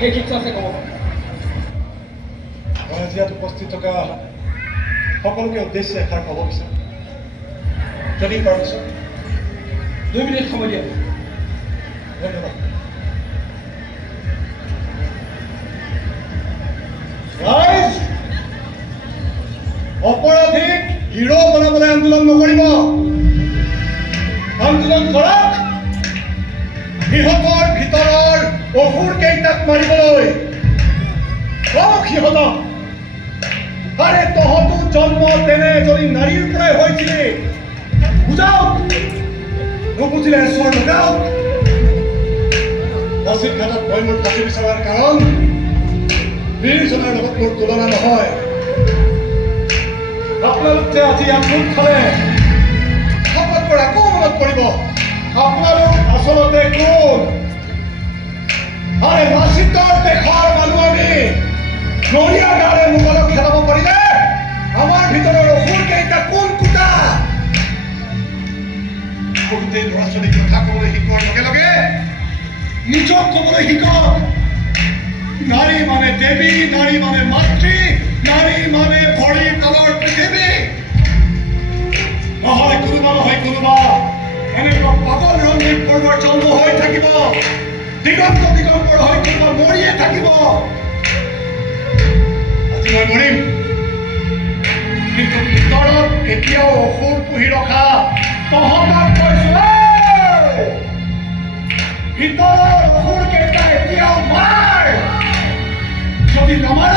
সেই কিছু আছে ক'ব মই আজি ইয়াত উপস্থিত থকা সকলোকে উদ্দেশ্যে এষাৰ ক'ব বিচাৰোঁ যদি পাৰমিশ্যন 2 মিনিট সময় দিয়া ধন্যবাদ ৰাইজ অপৰাধীক হিৰো বনাবলৈ আন্দোলন নকৰিব আন্দোলন কৰক সিহঁতৰ ভিতৰৰ অসুৰ কেইটাক মাৰিবলৈ কওক সিহঁতক আৰে তহঁতো জন্ম তেনে এজনী নাৰীৰ পৰাই হৈছিলি বুজাওক নুবুজিলে চৰ লগাওক অচিত ঘাটত মই মোৰ ফাঁচি বিচৰাৰ কাৰণ বীৰজনৰ লগত মোৰ তুলনা নহয় আপোনালোক যে আজি ইয়াত মুখ খালে শপত পৰা আকৌ মনত পৰিব আপোনালোক আচলতে কোন আৰে লাচিতৰ দেশৰ মানুহ আমি নৰিয়া গাঁৱৰে মোবাইলক খেলাব পাৰিলে আমাৰ ভিতৰৰ অসুৰ কেইটা কোন কোটা সৰুতে ল'ৰা ছোৱালীক কথা ক'বলৈ শিকোৱাৰ লগে লগে নিজক ক'বলৈ শিকক নাৰী মানে দেৱী নাৰী মানে মাতৃ নাৰী মানে ভৰি তলৰ পৃথিৱী নহয় কোনোবা এনেকুৱা পাগল ৰঙীন পৰ্বৰ জন্ম হৈ থাকিব দিগন্ত দিগম্বৰ হৈ কোনোবা মৰিয়ে থাকিব আজি মই মৰিম কিন্তু ভিতৰত এতিয়াও অসুৰ পুহি ৰখা তহঁতক কৈছো ভিতৰৰ অসুৰ কেইটা এতিয়াও মাৰ যদি নমাৰ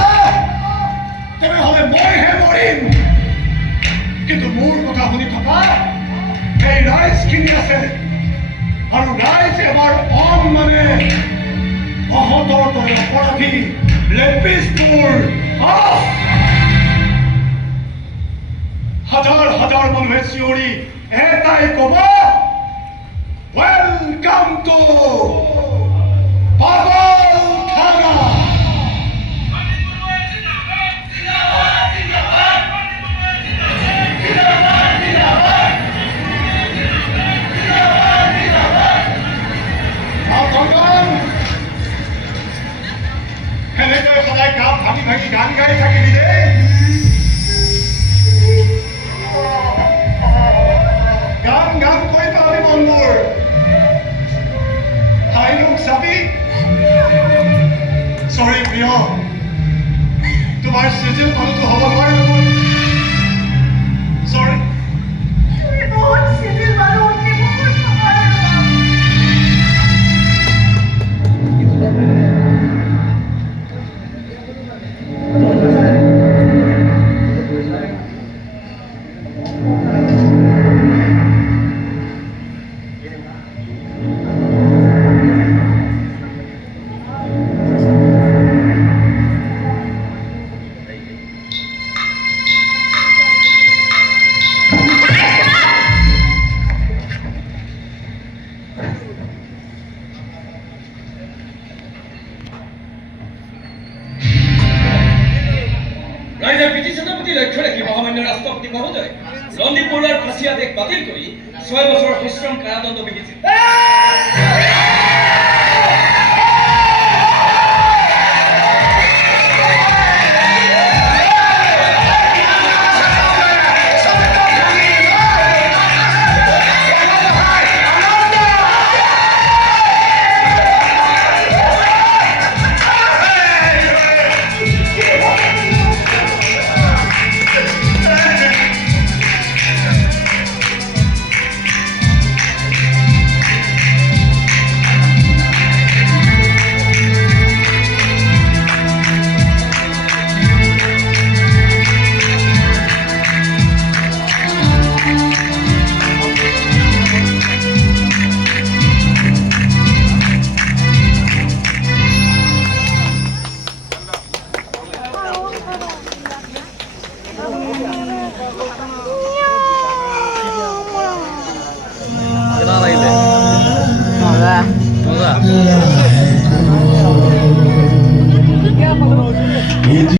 তেনেহ'লে মইহে মৰিম কিন্তু মোৰ কথা শুনি থকা এই ৰাইজখিনি আছে আৰু ৰাইজ এবাৰ মানে তহঁতৰ দৰে অপৰাধী লেপিছবোৰ হাজাৰ হাজাৰ মানুহে চিঞৰি এটাই ক'ব ওয়েলকাম টু পাগলখানা এনেকৈ সদায় গাত ভাঙি ভাঙি গান গাই থাকিবি দেই গান গান কৈ পেলাবি মনবোৰ হাইলোক চাবি চৰি প্ৰিয় তোমাৰ চিজিল মানুহটো হ'ব নোৱাৰে নহয় চৰি বহুত চিজিল মানুহ ৰাইজৰ পিটিশ্যনৰ প্ৰতি লক্ষ্য ৰাখি মহামান্য ৰাষ্ট্ৰপতি মহোদয় ৰঞ্জিত বৰুৱাৰ ফাঁচী আদেশ বাতিল কৰি 6 বছৰৰ সশ্ৰম কাৰাদণ্ড বিহিছিল